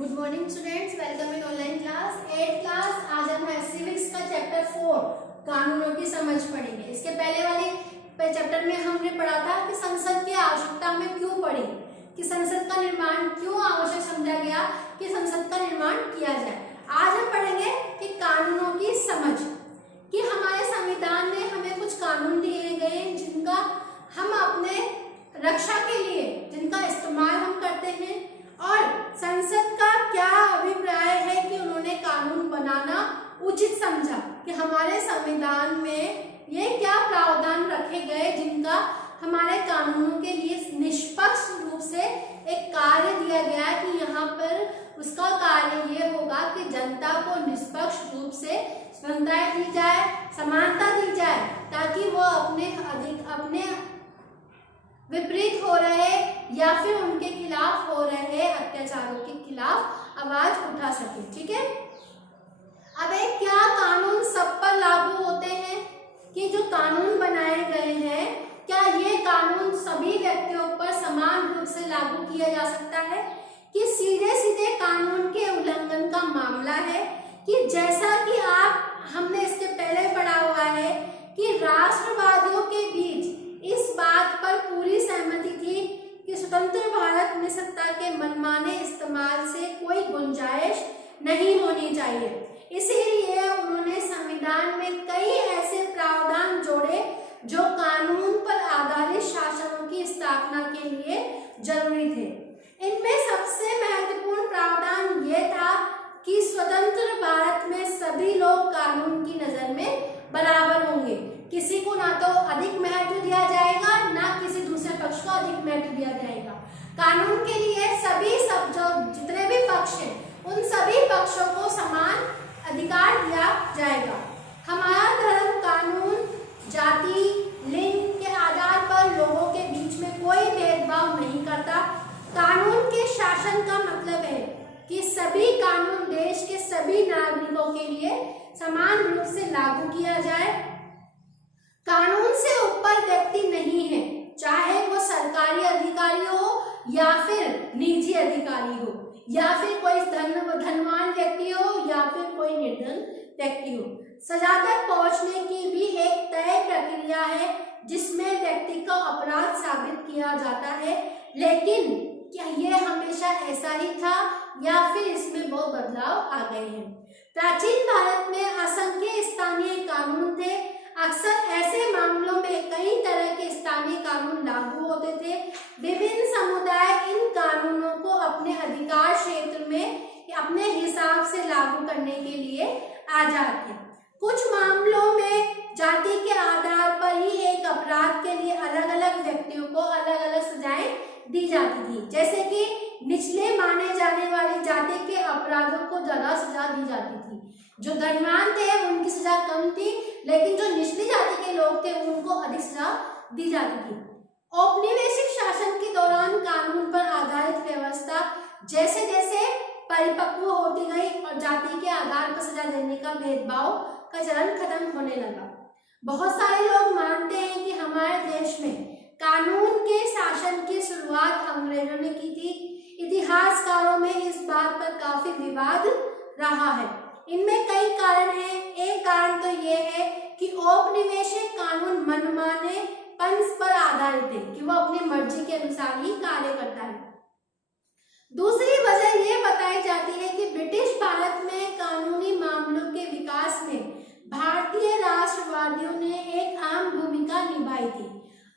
Good morning students, welcome in online class 8th class. आज हम civics का chapter 4 कानूनों की समझ पढ़ेंगे। इसके पहले वाले चैप्टर में हमने पढ़ा था कि संसद की आवश्यकता हमें क्यों पड़ी, कि संसद का निर्माण क्यों आवश्यक समझा गया कि संसद का निर्माण किया जाए। आज हम पढ़ेंगे कि कानूनों की समझ, कि हमारे संविधान में हमें कुछ कानून दिए गए जिनका हम अपने रक्षा के लिए जिनका इस्तेमाल हम करते हैं, और संसद का क्या अभिप्राय है कि उन्होंने कानून बनाना उचित समझा, कि हमारे संविधान में ये क्या प्रावधान रखे गए जिनका हमारे कानूनों के लिए निष्पक्ष रूप से एक कार्य दिया गया है कि यहाँ पर उसका कार्य ये होगा कि जनता को निष्पक्ष रूप से स्वतंत्रता दी जाए, समानता दी जाए, ताकि वो अपने विपरीत हो रहे या फिर उनके खिलाफ हो रहे अत्याचारों के खिलाफ आवाज उठा सके। ठीक है, अब एक क्या कानून सब पर लागू होते हैं, कि जो कानून बनाए गए हैं क्या ये कानून सभी व्यक्तियों पर समान रूप से लागू किया जा सकता है, कि सीधे सीधे कानून के उल्लंघन का मामला है, कि जैसा कि हमने इसके पहले पढ़ा हुआ है कि राष्ट्रवादियों के बीच इस बात पर पूरी सहमति थी कि स्वतंत्र भारत में सत्ता के मनमाने इस्तेमाल से कोई गुंजाइश नहीं होनी चाहिए। इसीलिए उन्होंने संविधान में कई ऐसे प्रावधान जोड़े जो कानून पर आधारित शासनों की स्थापना के लिए जरूरी थे। इनमें सबसे महत्वपूर्ण प्रावधान ये था कि स्वतंत्र भारत में सभी लोग कानून की नजर में बराबर होंगे, किसी को ना तो अधिक महत्व दिया जाएगा ना किसी दूसरे पक्ष को अधिक महत्व दिया जाएगा। कानून के लिए जो जितने भी पक्ष हैं उन सभी पक्षों को समान अधिकार दिया जाएगा। हमारा धर्म कानून जाति लिंग के आधार पर लोगों के बीच में कोई भेदभाव नहीं करता। कानून के शासन का मतलब है कि सभी कानून देश के सभी नागरिकों के लिए समान रूप से लागू किया जाए। कानून से ऊपर व्यक्ति नहीं है, चाहे वो सरकारी अधिकारी हो या फिर निजी अधिकारी हो, या फिर कोई धनवान व्यक्ति हो या फिर कोई निर्धन व्यक्ति हो। सजा तक पहुंचने की भी एक तय प्रक्रिया है जिसमें व्यक्ति को अपराध साबित किया जाता है। लेकिन क्या ये हमेशा ऐसा ही था या फिर इसमें बहुत बदलाव आ गए हैं? प्राचीन भारत में असंख्य स्थानीय कानून थे। अक्सर ऐसे मामलों में कई तरह के स्थानीय कानून लागू होते थे। विभिन्न समुदाय इन कानूनों को अपने अधिकार क्षेत्र में अपने हिसाब से लागू करने के लिए आजाद थे। कुछ मामलों में जाति के आधार पर ही एक अपराध के लिए अलग अलग व्यक्तियों को अलग अलग सजाएं दी जाती थी, जैसे कि निचले माने जाने वाली जाति के अपराधों को ज्यादा सजा दी जाती थी। जो धनवान थे उनकी सजा कम थी, लेकिन जो निचली जाति के लोग थे उनको अधिक सजा दी जाती थी। औपनिवेशिक शासन के दौरान कानून पर आधारित व्यवस्था जैसे जैसे परिपक्व होती गई और जाति के आधार पर सजा देने का भेदभाव का चलन खत्म होने लगा। बहुत सारे लोग मानते हैं कि हमारे देश में कानून के शासन की शुरुआत अंग्रेजों ने की थी। इतिहासकारों में इस बात पर काफी विवाद रहा है। इनमें कई कारण हैं। एक कारण तो ये है कि औपनिवेशिक कानून मनमाने पंथ पर आधारित है, कि वो अपनी मर्जी के अनुसार ही कार्य करता है। दूसरी वजह ये बताई जाती है कि ब्रिटिश भारत में कानूनी मामलों के विकास में भारतीय राष्ट्रवादियों ने एक आम भूमिका निभाई थी।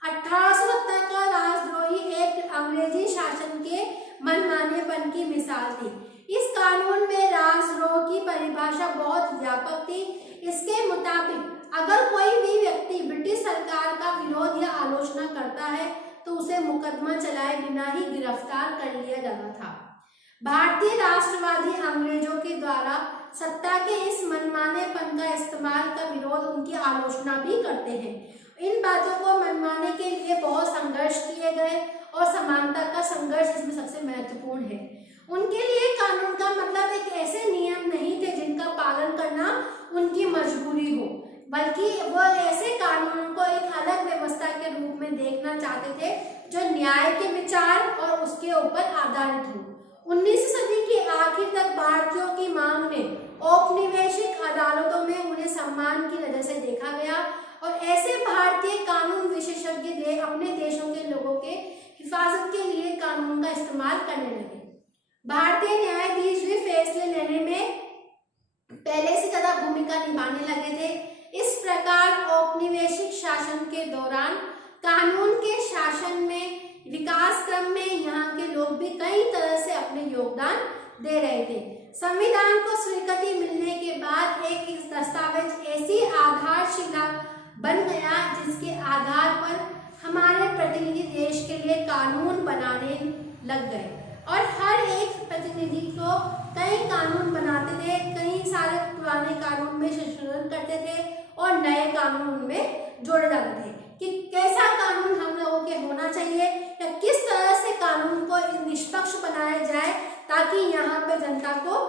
1870 का राजद्रोही एक अंग्रेजी शासन के मनमानेपन की मिसाल थी। इस कानून में राजद्रोह की परिभाषा बहुत व्यापक थी। इसके मुताबिक अगर कोई भी व्यक्ति ब्रिटिश सरकार का विरोध या आलोचना करता है तो उसे मुकदमा चलाए बिना ही गिरफ्तार कर लिया जाता था। भारतीय राष्ट्रवादी अंग्रेजों के द्वारा सत्ता के इस मनमानेपन का इस्तेमाल का विरोध उनकी आलोचना भी करते हैं। इन बातों को मनमाने के लिए बहुत संघर्ष किए गए और समानता का संघर्ष इसमें सबसे महत्वपूर्ण है। उनके लिए कानून का मतलब एक ऐसे नियम नहीं थे जिनका पालन करना उनकी मजबूरी हो, बल्कि वो ऐसे कानूनों को एक अलग व्यवस्था के रूप में देखना चाहते थे जो न्याय के विचार और उसके ऊपर आधारित हो। 19वीं सदी के आखिर भारतीयों की मांग ने औपनिवेशिक अदालतों में उन्हें सम्मान की नजर से देखा गया और ऐसे भारतीय कानून विशेषज्ञ अपने देशों के लोगों के हिफाजत के लिए कानून का इस्तेमाल करने लगे। भारतीय न्यायाधीश भी फैसले लेने में पहले से ज्यादा भूमिका निभाने लगे थे। इस प्रकार औपनिवेशिक शासन के दौरान कानून के शासन में विकास क्रम में यहाँ के लोग भी कई तरह से अपने योगदान दे रहे थे। संविधान को स्वीकृति मिलने के बाद एक दस्तावेज ऐसी आधारशिला बन गया जिसके आधार पर हमारे प्रतिनिधि देश के लिए कानून बनाने लग गए और हर एक प्रतिनिधि को कई कानून बनाते थे, कई सारे पुराने कानून में संशोधन करते थे और नए कानून में जोड़े जाते थे कि कैसा कानून हम लोगों के होना चाहिए या किस तरह से कानून को निष्पक्ष बनाया जाए ताकि यहाँ पे जनता को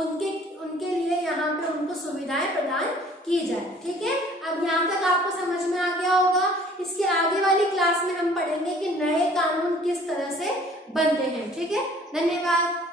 उनके लिए यहाँ पे उनको सुविधाएं प्रदान की जाए। ठीक है, अब यहाँ तक आपको समझ में आ गया होगा। इसके आगे वाली क्लास में हम पढ़ेंगे कि नए कानून किस तरह से बनते हैं। ठीक है, धन्यवाद।